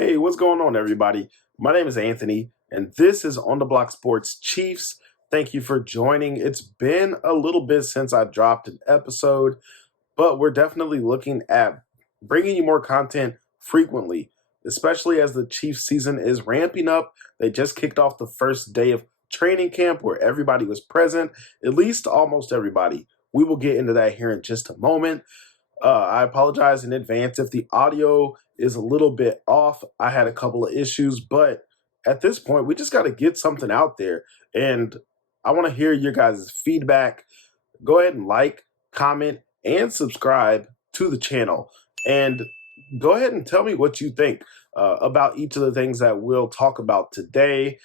Hey, what's going on, everybody? My name is Anthony, and this is On the Block Sports Chiefs. Thank you for joining. It's been a little bit since I dropped an episode, but we're definitely looking at bringing you more content frequently, especially as the Chiefs season is ramping up. They just kicked off the first day of training camp where everybody was present, at least almost everybody. We will get into that here in just a moment. I apologize in advance if the audio is a little bit off. I had a couple of issues, but at this point, we just got to get something out there. And I want to hear your guys' feedback. Go ahead and like, comment, and subscribe to the channel. And go ahead and tell me what you think about each of the things that we'll talk about today.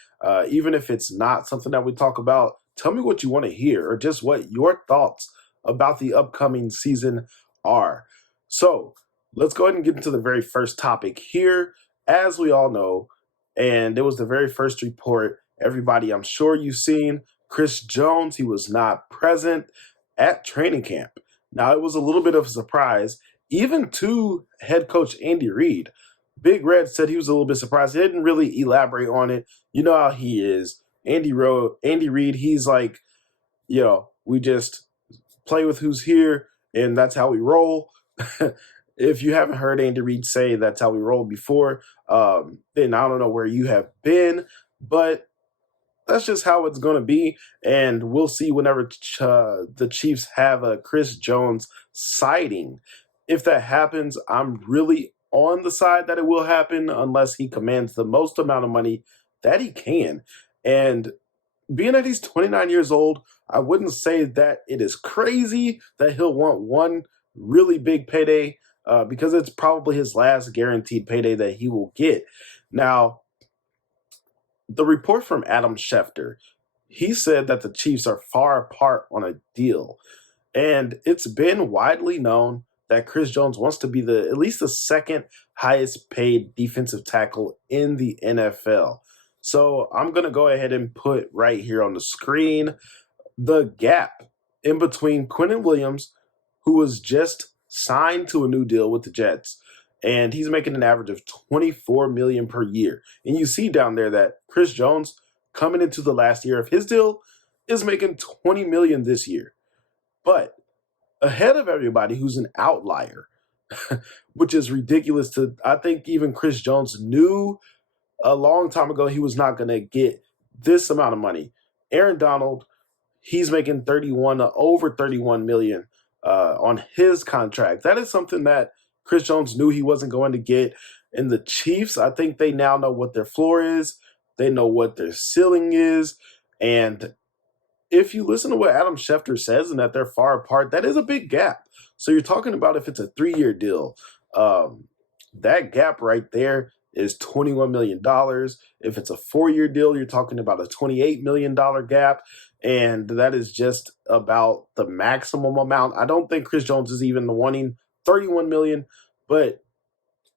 Even if it's not something that we talk about, tell me what you want to hear or just what your thoughts about the upcoming season are. So let's go ahead and get into the very first topic here. As we all know, and it was the very first report, everybody, I'm sure you've seen Chris Jones. He was not present at training camp. Now, it was a little bit of a surprise, even to head coach Andy Reid. Big Red said he was a little bit surprised. He didn't really elaborate on it. You know how he is. Andy Reid, he's like, we just play with who's here, and that's how we roll. If you haven't heard Andy Reid say that's how we roll before, then I don't know where you have been, but that's just how it's going to be. And we'll see whenever the Chiefs have a Chris Jones sighting. If that happens, I'm really on the side that it will happen unless he commands the most amount of money that he can. And being that he's 29 years old, I wouldn't say that it is crazy that he'll want one really big payday because it's probably his last guaranteed payday that he will get. Now, the report from Adam Schefter, he said that the Chiefs are far apart on a deal. And it's been widely known that Chris Jones wants to be at least the second highest paid defensive tackle in the NFL. So I'm going to go ahead and put right here on the screen the gap in between Quinnen Williams, who was just signed to a new deal with the Jets, and he's making an average of $24 million per year. And you see down there that Chris Jones, coming into the last year of his deal, is making $20 million this year. But ahead of everybody who's an outlier, which is ridiculous I think even Chris Jones knew a long time ago he was not going to get this amount of money. Aaron Donald, he's making over $31 million on his contract. That is something that Chris Jones knew he wasn't going to get. And the Chiefs, I think they now know what their floor is. They know what their ceiling is. And if you listen to what Adam Schefter says and that they're far apart, that is a big gap. So you're talking about if it's a 3-year deal, that gap right there is $21 million. If it's a 4-year deal, you're talking about a $28 million gap. And that is just about the maximum amount. I don't think Chris Jones is even wanting $31 million, but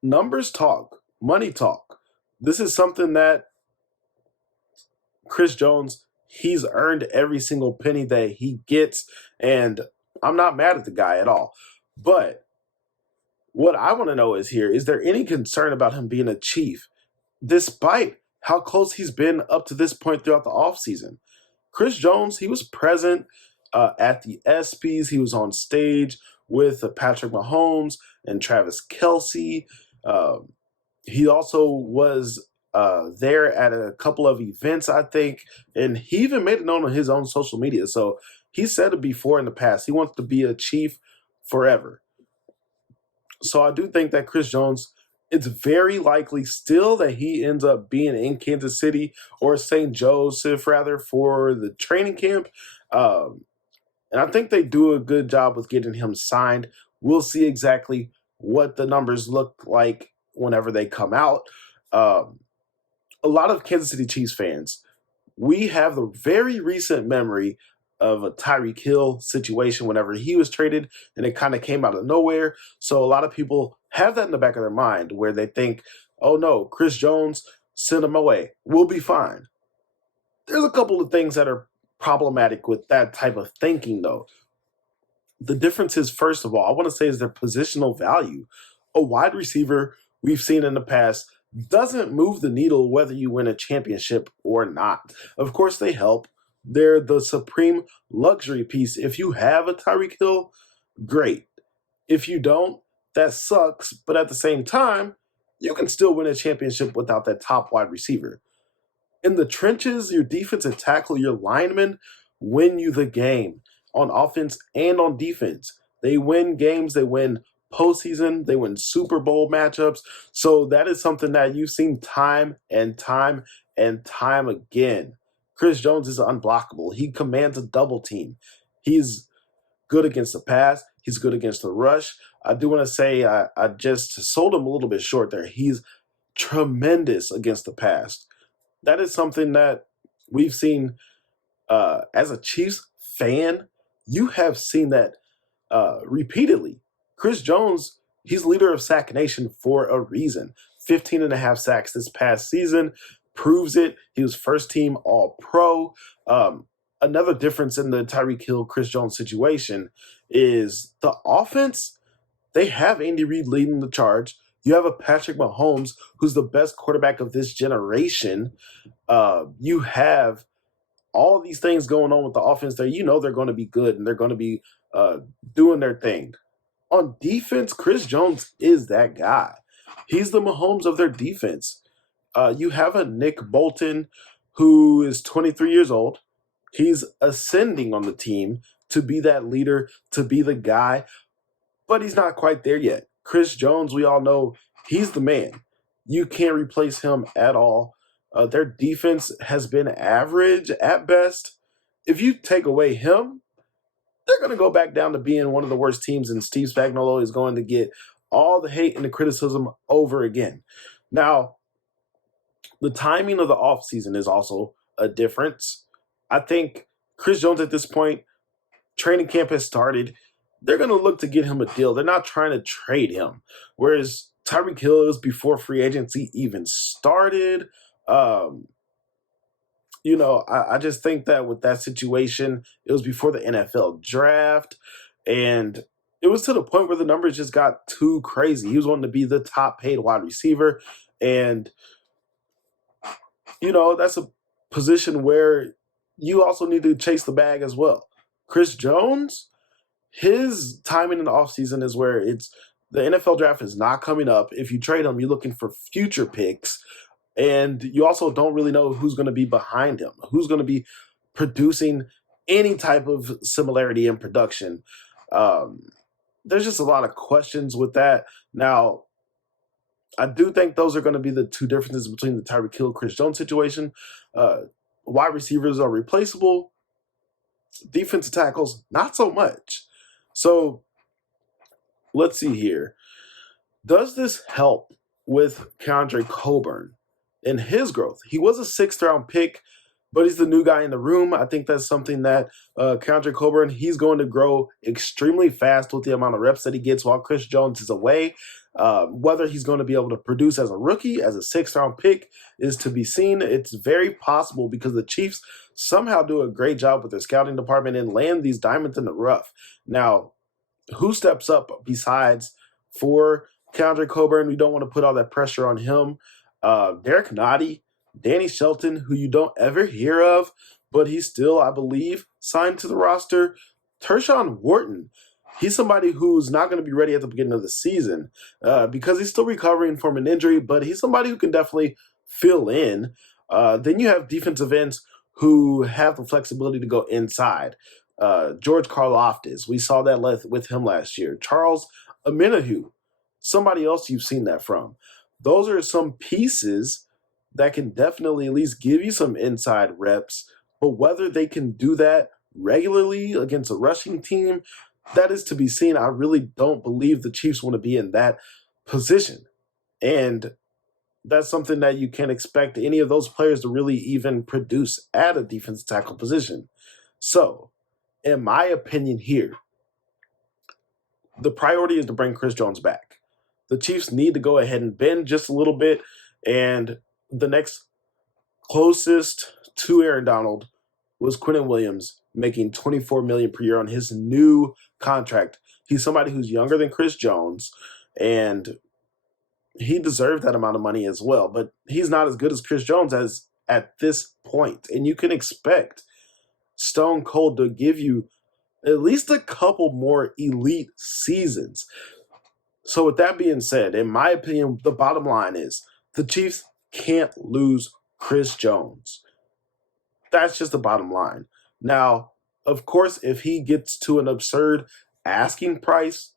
numbers talk, money talk. This is something that Chris Jones, he's earned every single penny that he gets, and I'm not mad at the guy at all. But what I want to know is there any concern about him being a Chief, despite how close he's been up to this point throughout the offseason? Chris Jones, he was present at the ESPYs. He was on stage with Patrick Mahomes and Travis Kelce. He also was there at a couple of events, I think, and he even made it known on his own social media. So he said it before in the past. He wants to be a Chief forever. So I do think that Chris Jones, it's very likely still that he ends up being in Kansas City or St. Joseph, rather, for the training camp. And I think they do a good job with getting him signed. We'll see exactly what the numbers look like whenever they come out. A lot of Kansas City Chiefs fans, we have the very recent memory of a Tyreek Hill situation whenever he was traded, and it kind of came out of nowhere. So a lot of people have that in the back of their mind where they think, oh no, Chris Jones, send him away. We'll be fine. There's a couple of things that are problematic with that type of thinking, though. The difference is, first of all, I want to say is their positional value. A wide receiver we've seen in the past doesn't move the needle whether you win a championship or not. Of course, they help. They're the supreme luxury piece. If you have a Tyreek Hill, great. If you don't, that sucks. But at the same time, you can still win a championship without that top wide receiver. In the trenches, your defensive tackle, your linemen win you the game on offense and on defense. They win games, they win postseason, they win Super Bowl matchups. So that is something that you've seen time and time and time again. Chris Jones is unblockable. He commands a double team. He's good against the pass. He's good against the rush. I do want to say I just sold him a little bit short there. He's tremendous against the pass. That is something that we've seen as a Chiefs fan. You have seen that repeatedly. Chris Jones, he's leader of Sack Nation for a reason. 15 and a half sacks this past season proves it. He was first team All Pro. Another difference in the Tyreek Hill, Chris Jones situation is the offense. They have Andy Reid leading the charge. You have a Patrick Mahomes, who's the best quarterback of this generation. You have all these things going on with the offense there. You know they're going to be good and they're going to be doing their thing. On defense, Chris Jones is that guy. He's the Mahomes of their defense. You have a Nick Bolton who is 23 years old. He's ascending on the team to be that leader, to be the guy, but he's not quite there yet. Chris Jones, we all know he's the man. You can't replace him at all. Their defense has been average at best. If you take away him, they're going to go back down to being one of the worst teams, and Steve Spagnuolo is going to get all the hate and the criticism over again. Now, the timing of the offseason is also a difference. I think Chris Jones at this point, training camp has started. They're going to look to get him a deal. They're not trying to trade him. Whereas Tyreek Hill was before free agency even started. I just think that with that situation, it was before the NFL draft. And it was to the point where the numbers just got too crazy. He was wanting to be the top paid wide receiver. And, that's a position where you also need to chase the bag as well. Chris Jones, his timing in the offseason is where the NFL draft is not coming up. If you trade him, you're looking for future picks. And you also don't really know who's going to be behind him, who's going to be producing any type of similarity in production. There's just a lot of questions with that. Now, I do think those are going to be the two differences between the Tyreek Hill, Chris Jones situation. Wide receivers are replaceable. Defensive tackles, not so much. So let's see here. Does this help with Keandre Coburn and his growth? He was a 6th-round pick, but he's the new guy in the room. I think that's something that Keandre Coburn, he's going to grow extremely fast with the amount of reps that he gets while Chris Jones is away. Whether he's going to be able to produce as a rookie, as a 6th-round pick, is to be seen. It's very possible because the Chiefs somehow do a great job with their scouting department and land these diamonds in the rough. Now, who steps up besides for Keandre Coburn? We don't want to put all that pressure on him. Derek Nottie, Danny Shelton, who you don't ever hear of, but he's still, I believe, signed to the roster. Tershawn Wharton, he's somebody who's not going to be ready at the beginning of the season because he's still recovering from an injury, but he's somebody who can definitely fill in. Then you have defensive ends who have the flexibility to go inside. George Karlaftis, we saw that with him last year. Charles Omenihu, somebody else you've seen that from. Those are some pieces that can definitely at least give you some inside reps, but whether they can do that regularly against a rushing team, that is to be seen. I really don't believe the Chiefs want to be in that position. And that's something that you can't expect any of those players to really even produce at a defensive tackle position. So, in my opinion here, the priority is to bring Chris Jones back. The Chiefs need to go ahead and bend just a little bit, and the next closest to Aaron Donald was Quinnen Williams, making $24 million per year on his new contract. He's somebody who's younger than Chris Jones, and he deserved that amount of money as well. But he's not as good as Chris Jones as at this point. And you can expect Stone Cold to give you at least a couple more elite seasons. So with that being said, in my opinion, the bottom line is the Chiefs can't lose Chris Jones. That's just the bottom line. Now, of course, if he gets to an absurd asking price,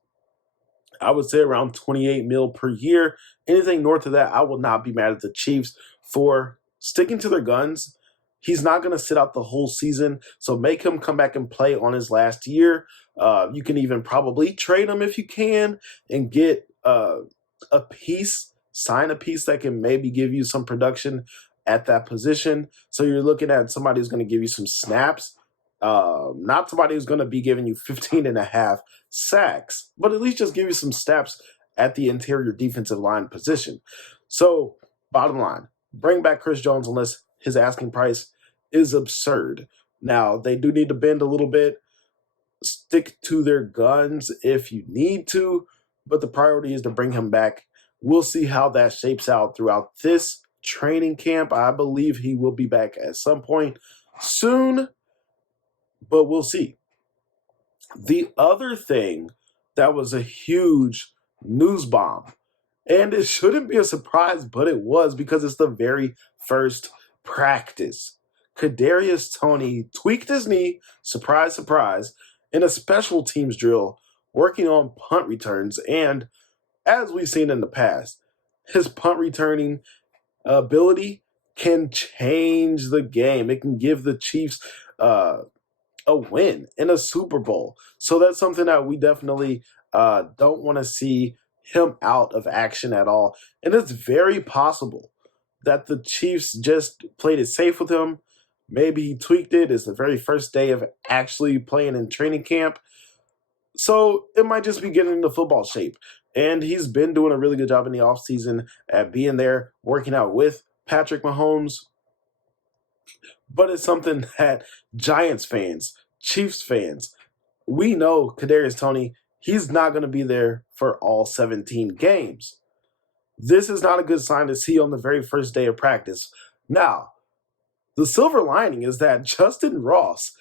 I would say around 28 mil per year. Anything north of that, I will not be mad at the Chiefs for sticking to their guns. He's not going to sit out the whole season, so make him come back and play on his last year. You can even probably trade him if you can and get a piece, sign a piece that can maybe give you some production at that position. So you're looking at somebody who's going to give you some snaps, not somebody who's going to be giving you 15 and a half sacks, but at least just give you some snaps at the interior defensive line position. So bottom line, bring back Chris Jones unless his asking price is absurd. Now, they do need to bend a little bit, stick to their guns if you need to, but the priority is to bring him back. We'll see how that shapes out throughout this training camp. I believe he will be back at some point soon, but we'll see. The other thing that was a huge news bomb, and it shouldn't be a surprise, but it was because it's the very first practice. Kadarius Toney tweaked his knee, surprise, surprise, in a special teams drill working on punt returns. And as we've seen in the past, his punt returning ability can change the game. It can give the Chiefs a win in a Super Bowl. So that's something that we definitely don't want to see him out of action at all. And it's very possible that the Chiefs just played it safe with him. Maybe he tweaked it. It's the very first day of actually playing in training camp. So it might just be getting into football shape. And he's been doing a really good job in the offseason at being there, working out with Patrick Mahomes. But it's something that Giants fans, Chiefs fans, we know Kadarius Toney, he's not going to be there for all 17 games. This is not a good sign to see on the very first day of practice. Now, the silver lining is that Justin Ross,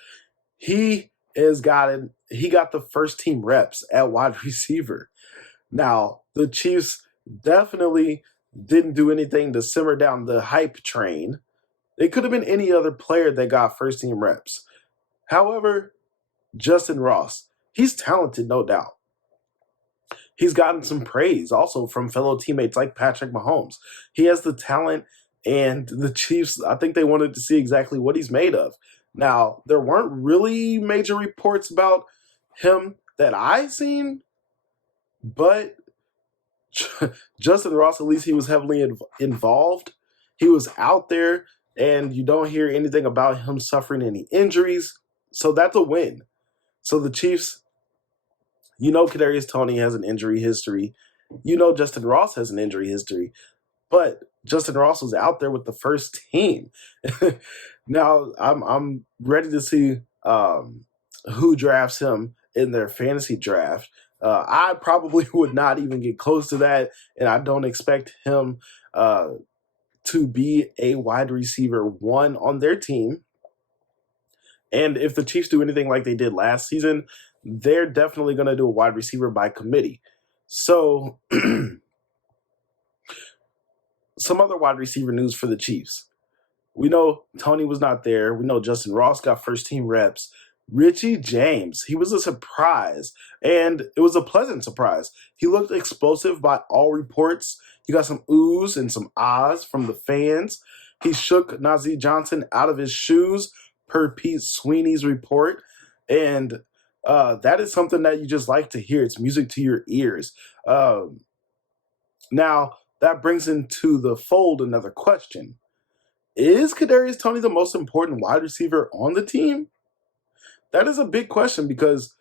he got the first team reps at wide receiver. Now, the Chiefs definitely didn't do anything to simmer down the hype train. It could have been any other player that got first team reps. However, Justin Ross, he's talented, no doubt. He's gotten some praise also from fellow teammates like Patrick Mahomes. He has the talent, and the Chiefs, I think they wanted to see exactly what he's made of. Now, there weren't really major reports about him that I've seen, but Justin Ross, at least he was heavily involved. He was out there, and you don't hear anything about him suffering any injuries. So that's a win. So the Chiefs, you know Kadarius Toney has an injury history. You know Justin Ross has an injury history. But Justin Ross was out there with the first team. Now I'm ready to see who drafts him in their fantasy draft. I probably would not even get close to that, and I don't expect him to be a wide receiver one on their team. And if the Chiefs do anything like they did last season, they're definitely going to do a wide receiver by committee. So, some other wide receiver news for the Chiefs. We know Toney was not there. We know Justin Ross got first team reps. Richie James, he was a surprise, and it was a pleasant surprise. He looked explosive by all reports. He got some oohs and some ahs from the fans. He shook Najee Johnson out of his shoes, per Pete Sweeney's report. And that is something that you just like to hear. It's music to your ears. Now, that brings into the fold another question. Is Kadarius Toney the most important wide receiver on the team? That is a big question because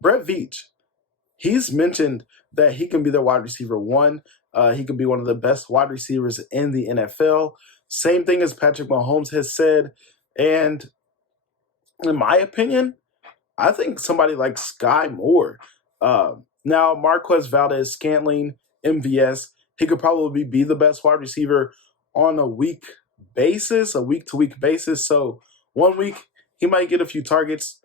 Brett Veach, he's mentioned that he can be their wide receiver one. He can be one of the best wide receivers in the NFL. Same thing as Patrick Mahomes has said. And in my opinion, I think somebody like Sky Moore. Now, Marquez Valdez Scantling, MVS, he could probably be the best wide receiver on a week basis, a week to week basis. So one week he might get a few targets,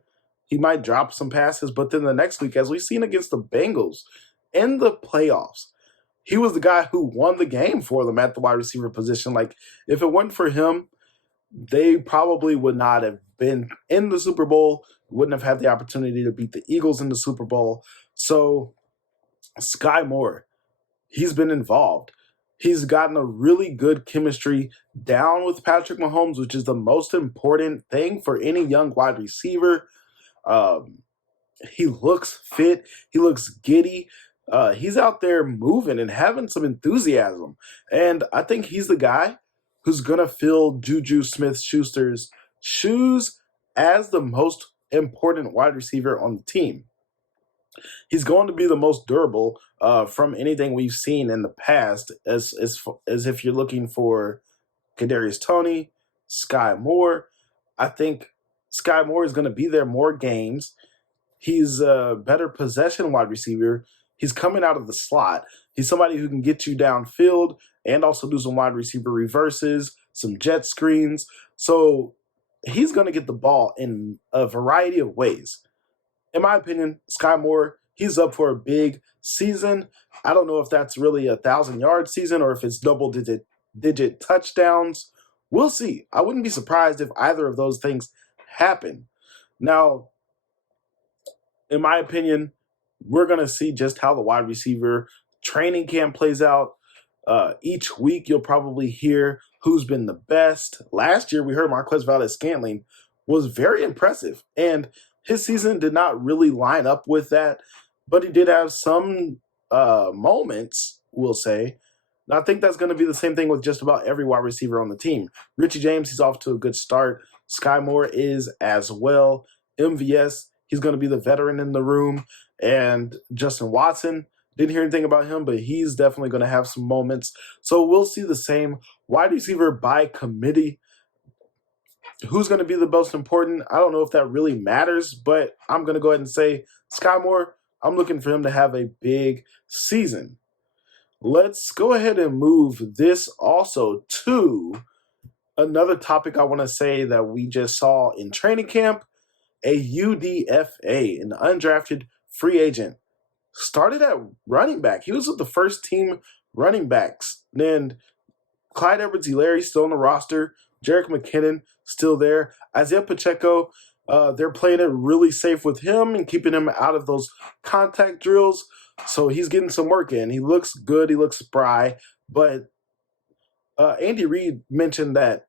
he might drop some passes, but then the next week, as we've seen against the Bengals in the playoffs, he was the guy who won the game for them at the wide receiver position. Like, if it weren't for him, they probably would not have been in the Super Bowl, wouldn't have had the opportunity to beat the Eagles in the Super Bowl. So, Sky Moore, he's been involved. He's gotten a really good chemistry down with Patrick Mahomes, which is the most important thing for any young wide receiver. Um, he looks fit. He looks giddy. He's out there moving and having some enthusiasm. And I think he's the guy who's going to fill Juju Smith-Schuster's shoes as the most important wide receiver on the team. He's going to be the most durable from anything we've seen in the past, as if you're looking for Kadarius Toney, Sky Moore. I think Sky Moore is going to be there more games. He's a better possession wide receiver. He's coming out of the slot. He's somebody who can get you downfield and also do some wide receiver reverses, some jet screens. So he's going to get the ball in a variety of ways. In my opinion, Sky Moore, he's up for a big season. I don't know if that's really 1,000-yard season or if it's double-digit touchdowns. We'll see. I wouldn't be surprised if either of those things happen. Now, in my opinion, we're going to see just how the wide receiver training camp plays out. Each week, you'll probably hear who's been the best. Last year, we heard Marquez Valdes-Scantling was very impressive, and his season did not really line up with that, but he did have some moments, we'll say. And I think that's going to be the same thing with just about every wide receiver on the team. Richie James, he's off to a good start. Sky Moore is as well. MVS, he's going to be the veteran in the room. And Justin Watson, didn't hear anything about him, but he's definitely going to have some moments. So we'll see the same wide receiver by committee. Who's going to be the most important? I don't know if that really matters, but I'm going to go ahead and say Sky Moore, I'm looking for him to have a big season. Let's go ahead and move this also to another topic I want to say that we just saw in training camp. A UDFA, an undrafted free agent, started at running back. He was with the first team running backs. Then Clyde Edwards-Helaire still on the roster. Jerick McKinnon still there. Isaiah Pacheco, they're playing it really safe with him and keeping him out of those contact drills. So he's getting some work in. He looks good. He looks spry. But Andy Reid mentioned that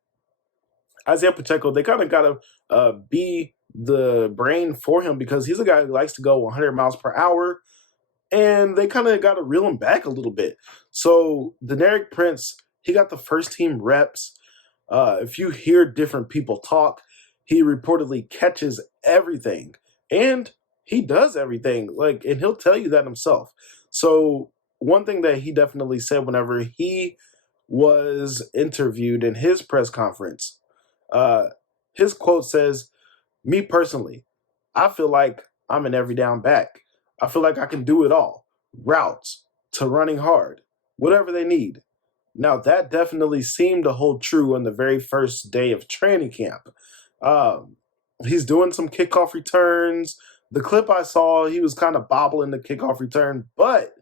Isaiah Pacheco, they kind of got to be the brain for him because he's a guy who likes to go 100 miles per hour. And they kind of got to reel him back a little bit. So Deneric Prince, he got the first team reps. If you hear different people talk, he reportedly catches everything. And he does everything. And he'll tell you that himself. So one thing that he definitely said whenever he was interviewed in his press conference, his quote says, "Me personally, I feel like I'm an every down back. I feel like I can do it all. Routes to running hard, whatever they need." Now, that definitely seemed to hold true on the very first day of training camp. He's doing some kickoff returns. The clip I saw, he was kind of bobbling the kickoff return, but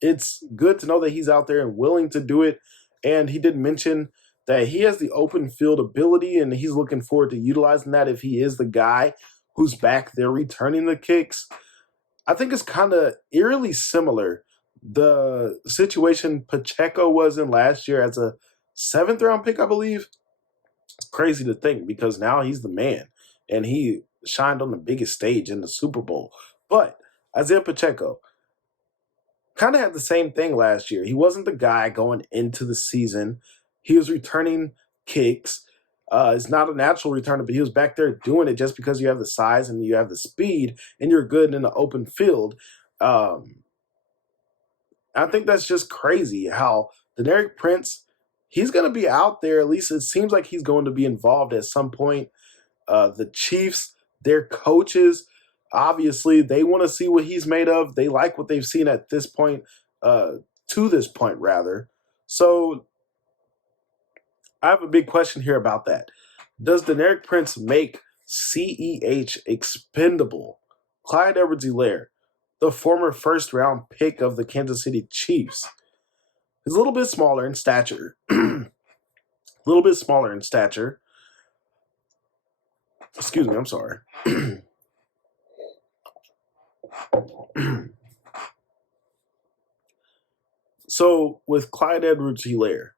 it's good to know that he's out there and willing to do it. And he did mention that he has the open field ability, and he's looking forward to utilizing that if he is the guy who's back there returning the kicks. I think it's kind of eerily similar. The situation Pacheco was in last year as a 7th-round pick, I believe. It's crazy to think because now he's the man, and he shined on the biggest stage in the Super Bowl. But Isaiah Pacheco kind of had the same thing last year. He wasn't the guy going into the season. He was returning kicks. It's not a natural returner, but he was back there doing it just because you have the size and you have the speed and you're good in the open field. I think that's just crazy how Deneric Prince, he's going to be out there. At least it seems like he's going to be involved at some point. The Chiefs, their coaches, obviously, they want to see what he's made of. They like what they've seen at this point, to this point, rather. So I have a big question here about that. Does Deneric Prince make CEH expendable? Clyde Edwards-Helaire, the former first round pick of the Kansas City Chiefs, is a little bit smaller in stature. A little bit smaller in stature. Excuse me, I'm sorry. So with Clyde Edwards-Helaire,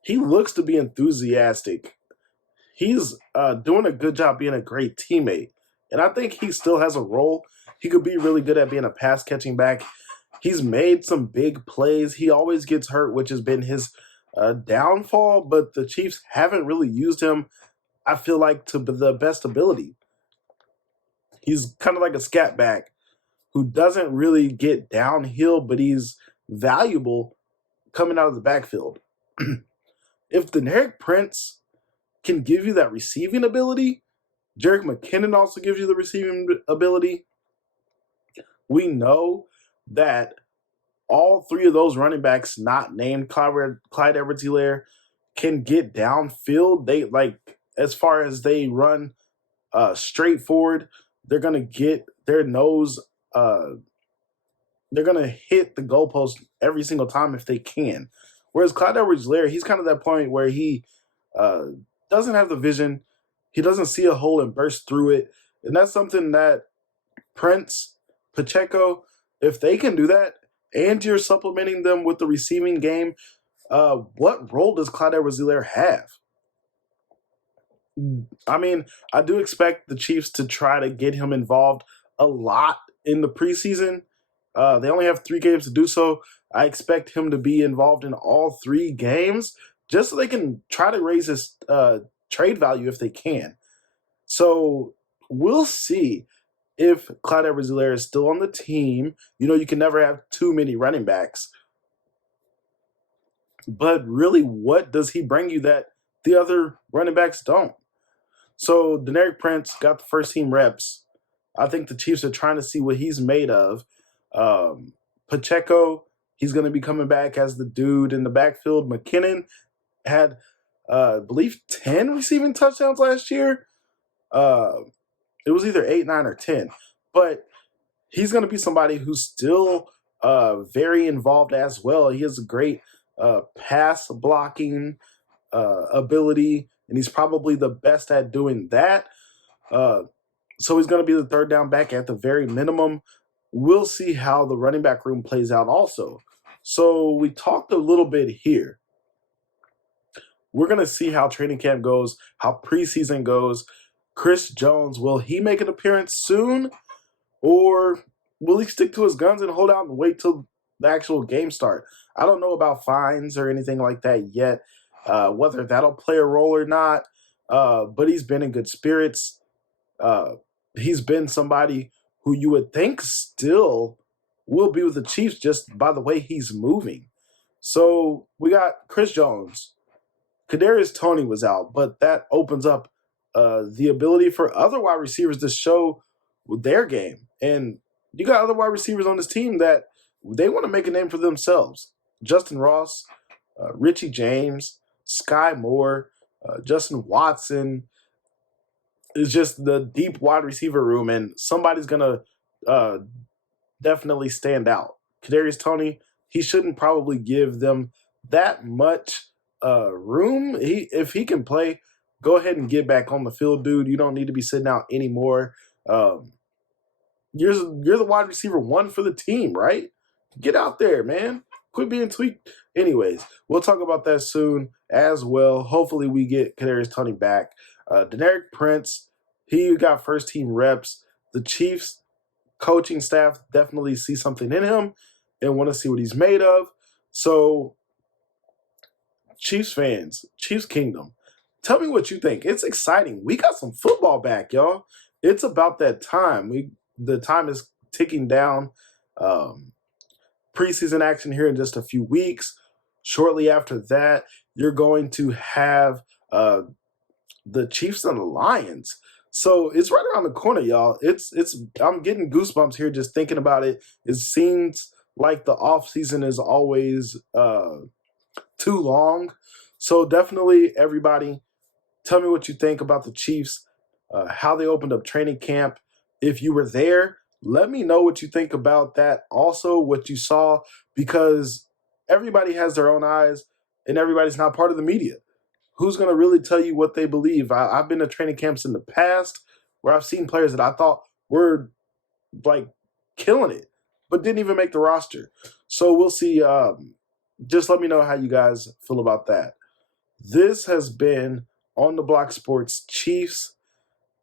he looks to be enthusiastic. He's doing a good job being a great teammate. And I think he still has a role. He could be really good at being a pass catching back. He's made some big plays. He always gets hurt, which has been his downfall, but the Chiefs haven't really used him, I feel like, to the best ability. He's kind of like a scat back who doesn't really get downhill, but he's valuable coming out of the backfield. If Deneric Prince can give you that receiving ability, Jerick McKinnon also gives you the receiving ability. We know that all three of those running backs not named Clyde Edwards-Helaire can get downfield. They as far as they run straight forward, they're gonna get their nose. They're gonna hit the goalpost every single time if they can. Whereas Clyde Edwards-Helaire, he's kind of that point where he doesn't have the vision. He doesn't see a hole and burst through it, and that's something that Prince, Pacheco, if they can do that, and you're supplementing them with the receiving game, what role does Clyde Edwards-Helaire have? I mean, I do expect the Chiefs to try to get him involved a lot in the preseason. They only have 3 games to do so. I expect him to be involved in all 3 games just so they can try to raise his trade value if they can. So we'll see if Clyde Edwards-Helaire is still on the team. You know, you can never have too many running backs. But really, what does he bring you that the other running backs don't? So Deneric Prince got the first team reps. I think the Chiefs are trying to see what he's made of. Pacheco, he's going to be coming back as the dude in the backfield. McKinnon had, I believe, 10 receiving touchdowns last year. It was either 8, 9, or 10. But he's going to be somebody who's still very involved as well. He has a great pass blocking ability, and he's probably the best at doing that. So he's going to be the third down back at the very minimum. We'll see how the running back room plays out also. So we talked a little bit here. We're going to see how training camp goes, how preseason goes. Chris Jones, will he make an appearance soon? Or will he stick to his guns and hold out and wait till the actual game start? I don't know about fines or anything like that yet, whether that'll play a role or not. But he's been in good spirits. He's been somebody who you would think still will be with the Chiefs just by the way he's moving. So we got Chris Jones. Kadarius Toney was out, but that opens up the ability for other wide receivers to show their game. And you got other wide receivers on this team that they want to make a name for themselves. Justin Ross, Richie James, Sky Moore, Justin Watson. It's just the deep wide receiver room, and somebody's going to definitely stand out. Kadarius Toney, he shouldn't probably give them that much room. If he can play, go ahead and get back on the field, dude. You don't need to be sitting out anymore. You're the wide receiver 1 for the team, right? Get out there, man. Quit being tweaked. Anyways, we'll talk about that soon as well. Hopefully we get Kadarius Toney back. Deneric Prince, he got first team reps. The Chiefs coaching staff definitely see something in him and want to see what he's made of. So Chiefs fans, Chiefs Kingdom, tell me what you think. It's exciting. We got some football back, y'all. It's about that time. The time is ticking down. Preseason action here in just a few weeks. Shortly after that, you're going to have the Chiefs and the Lions. So it's right around the corner, y'all. I'm getting goosebumps here just thinking about it. It seems like the offseason is always too long. So definitely, everybody, tell me what you think about the Chiefs, how they opened up training camp. If you were there, let me know what you think about that. Also, what you saw, because everybody has their own eyes and everybody's not part of the media. Who's going to really tell you what they believe? I've been to training camps in the past where I've seen players that I thought were like killing it, but didn't even make the roster. So we'll see. Just let me know how you guys feel about that. This has been On the Block Sports Chiefs.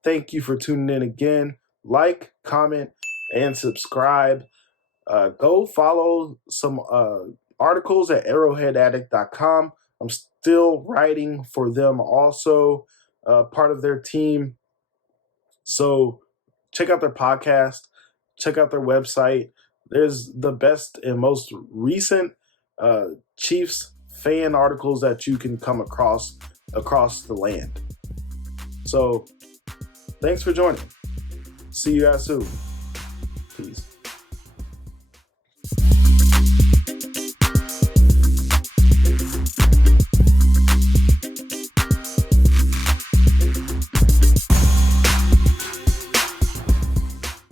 Thank you for tuning in again. Like, comment, and subscribe. Go follow some articles at arrowheadaddict.com. I'm still writing for them also, part of their team. So check out their podcast, check out their website. There's the best and most recent Chiefs fan articles that you can come across the land. So thanks for joining. See you guys soon.